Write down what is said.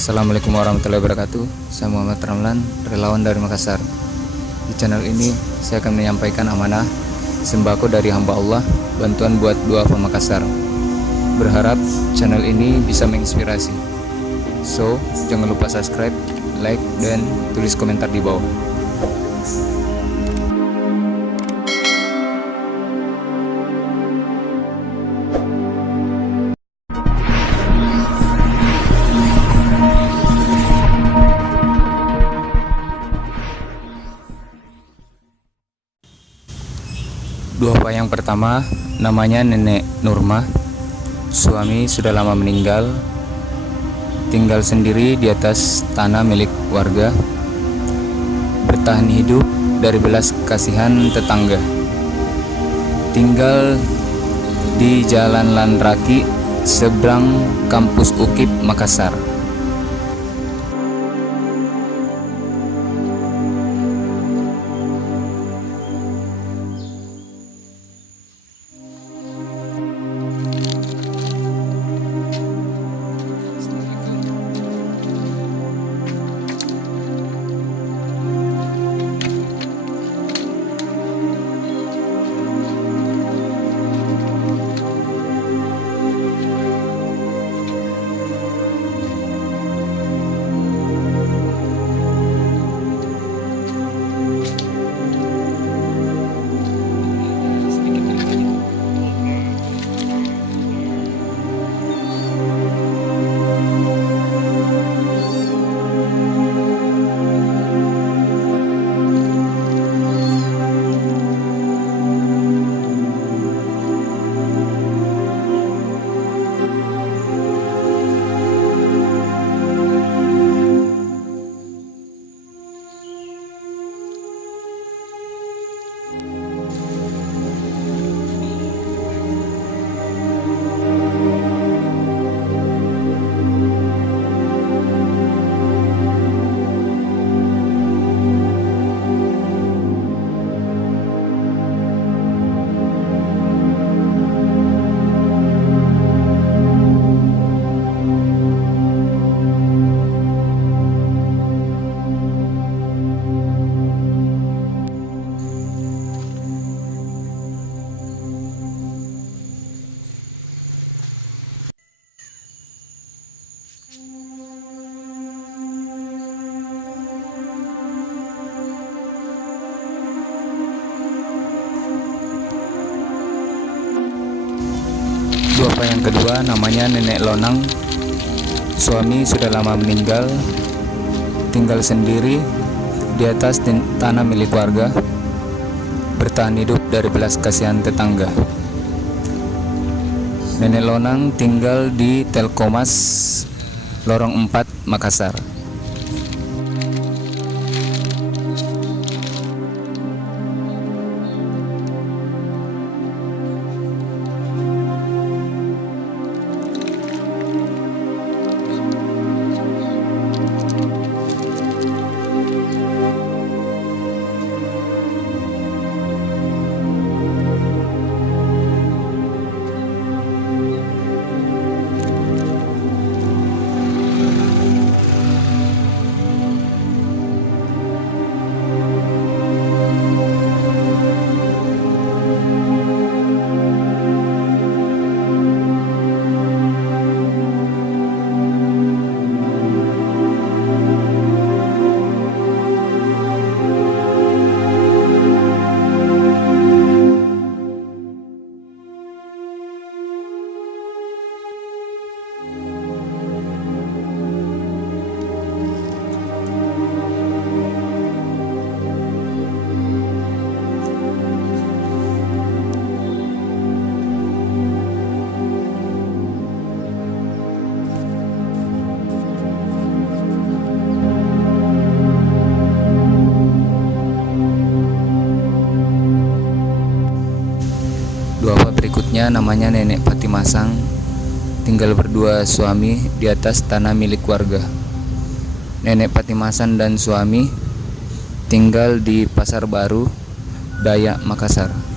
Assalamualaikum warahmatullahi wabarakatuh. Saya Muhammad Ramlan, relawan dari Makassar. Di channel ini saya akan menyampaikan amanah sembako dari hamba Allah, bantuan buat duafa Makassar. Berharap channel ini bisa menginspirasi. So, jangan lupa subscribe, like, dan tulis komentar di bawah. Duafa yang pertama namanya Nenek Nurmah. Suami sudah lama meninggal, tinggal sendiri di atas tanah milik warga, bertahan hidup dari belas kasihan tetangga. Tinggal di Jalan Lanraki, seberang kampus UKIP Makassar. Duafa yang kedua namanya Nenek Lonang. Suami sudah lama meninggal, tinggal sendiri di atas tanah milik warga, bertahan hidup dari belas kasihan tetangga. Nenek Lonang tinggal di Telkomas Lorong 4 Makassar. Duafa berikutnya namanya Nenek Patimasang. Tinggal berdua suami di atas tanah milik warga. Nenek Patimasang dan suami tinggal di Pasar Baru, Dayak, Makassar.